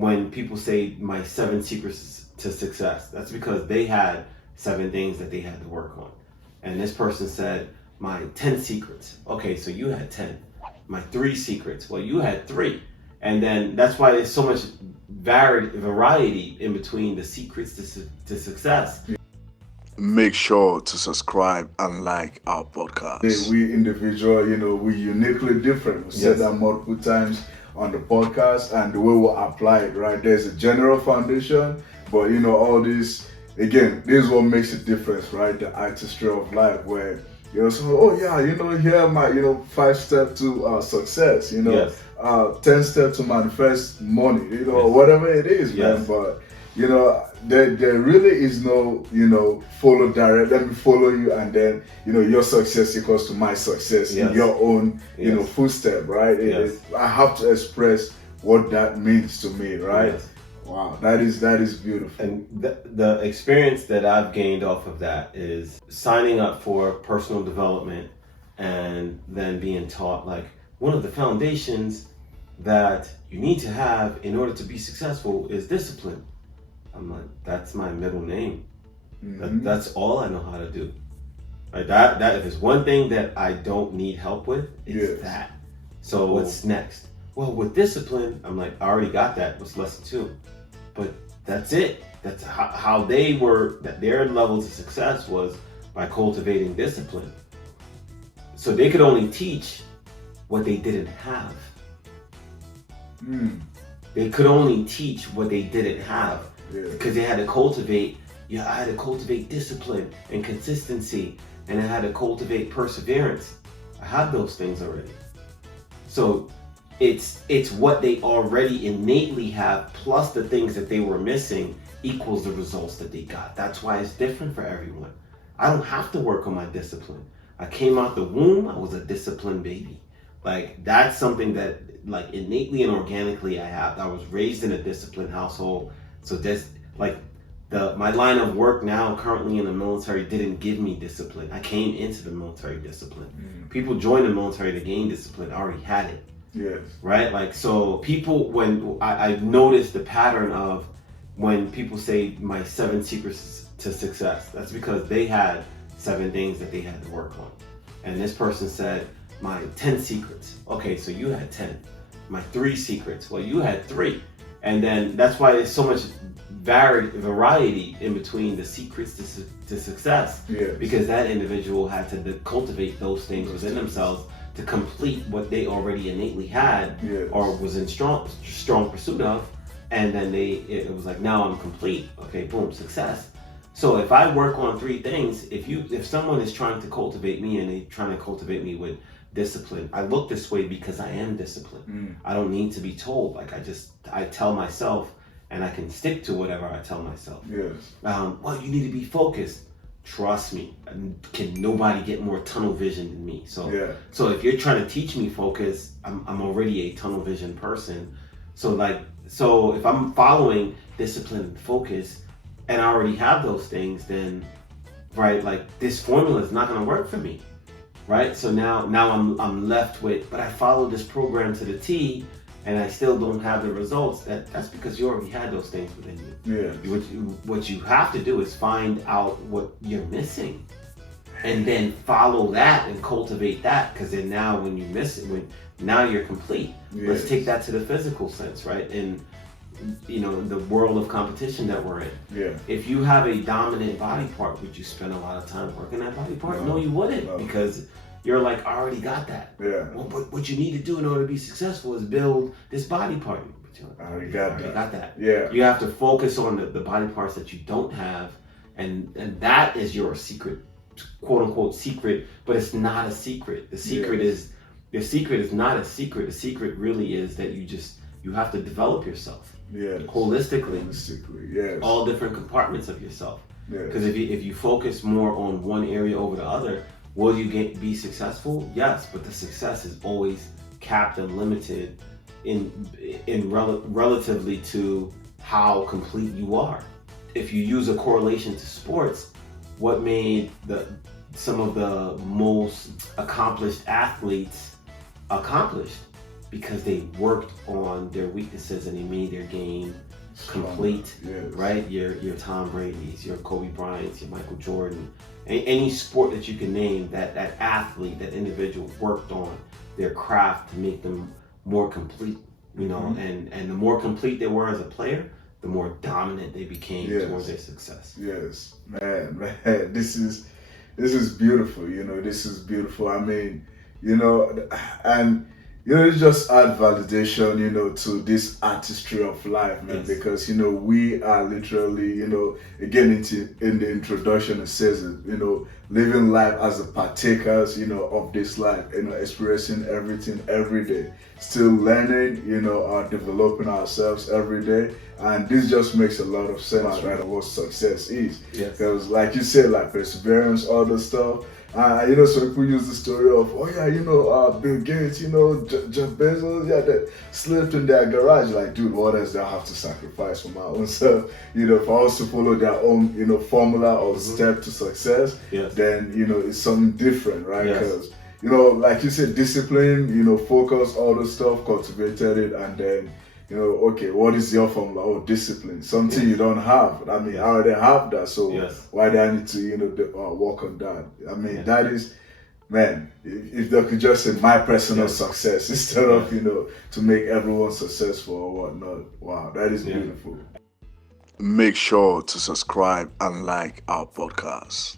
when people say my 7 secrets to success, that's because they had 7 things that they had to work on. And this person said, my 10 secrets. Okay, so you had 10. My 3 secrets. Well, you had 3. And then that's why there's so much variety in between the secrets to success. Make sure to subscribe and like our podcast. We individual, we uniquely different. We said that multiple times on the podcast, and the way we apply it, right? There's a general foundation, but all this, again, this is what makes a difference, right? The artistry of life, where so here my 5 steps to success, 10 steps to manifest money, whatever it is, man. But there really is no follow direct. Let me follow you, and then your success equals to my success in your own footstep, right? I have to express what that means to me, right? Wow, that is beautiful. And the experience that I've gained off of that is signing up for personal development and then being taught, like, one of the foundations that you need to have in order to be successful is discipline. I'm like, that's my middle name. That's all I know how to do. Like that if there's one thing that I don't need help with, it's that. So what's next? Well, with discipline, I'm like, I already got that. What's lesson 2? But that's it. That's how they were, that their level to success was by cultivating discipline. So they could only teach what they didn't have. They could only teach what they didn't have. Because they had to cultivate, I had to cultivate discipline and consistency, and I had to cultivate perseverance. I have those things already. So it's what they already innately have, plus the things that they were missing equals the results that they got. That's why it's different for everyone. I don't have to work on my discipline. I came out the womb, I was a disciplined baby. Like, that's something that, like, innately and organically I have. I was raised in a disciplined household. So that's like my line of work now currently in the military didn't give me discipline. I came into the military discipline. People join the military to gain discipline. I already had it. Yes. Right? Like, so people, when I've noticed the pattern of when people say my 7 secrets to success, that's because they had 7 things that they had to work on. And this person said, my 10 secrets. Okay, so you had 10. My 3 secrets. Well, you had 3. And then that's why there's so much variety in between the secrets to success. Because that individual had to cultivate those things within themselves to complete what they already innately had or was in strong pursuit of. And then it was like, now I'm complete. Okay, boom, success. So if I work on 3 things, if someone is trying to cultivate me and they're trying to cultivate me with discipline, I look this way because I am disciplined. I don't need to be told. Like, I tell myself, and I can stick to whatever I tell myself. Well, you need to be focused. Trust me, can nobody get more tunnel vision than me? So if you're trying to teach me focus, I'm already a tunnel vision person. So if I'm following discipline and focus, and I already have those things, then like, this formula is not going to work for me. Right? So now I'm left with, but I followed this program to the T and I still don't have the results. That's because you already had those things within you. What you have to do is find out what you're missing and then follow that and cultivate that, because then now when you miss it, now you're complete. Let's take that to the physical sense, right? In the world of competition that we're in. If you have a dominant body part, would you spend a lot of time working that body part? No, you wouldn't, because you're like, I already got that. Well, but what you need to do in order to be successful is build this body part. But you're like, I already got that. You have to focus on the body parts that you don't have, and that is your secret, quote unquote secret, but it's not a secret. The secret is not a secret. The secret really is that you have to develop yourself. Holistically, all different compartments of yourself. Because if you focus more on one area over the other, will you be successful? Yes, but the success is always capped and limited relatively to how complete you are. If you use a correlation to sports, what made some of the most accomplished athletes accomplished? because they worked on their weaknesses and they made their game complete. Yes. Right? Your Tom Brady's, your Kobe Bryant's, your Michael Jordan, any sport that you can name, that athlete, that individual worked on their craft to make them more complete. You know, and the more complete they were as a player, the more dominant they became towards their success. Yes, man, this is beautiful. You know, this is beautiful. I mean, you know, and you know, it just add validation, you know, to this artistry of life, man. Yes. Because you know, we are literally, you know, again in the introduction it says it, you know, living life as the partakers, you know, of this life, you know, experiencing everything every day, still learning, you know, developing ourselves every day, and this just makes a lot of sense, right? Of what success is, because like you said, like perseverance, all the stuff. You know, so people use the story of, oh yeah, you know, Bill Gates, you know, Jeff Bezos, yeah, they slept in their garage. Like, dude, what else do I have to sacrifice for my own self? You know, for us to follow their own, you know, formula or step to success, then, you know, it's something different, right? Because, you know, like you said, discipline, you know, focus, all the stuff, cultivated it, and then, you know, okay, what is your formula? Oh, discipline. Something you don't have. I mean, I already have that, so why do I need to, you know, work on that? I mean, that is, man, if they could just say my personal success instead of, you know, to make everyone successful or whatnot. Wow, that is beautiful. Make sure to subscribe and like our podcast.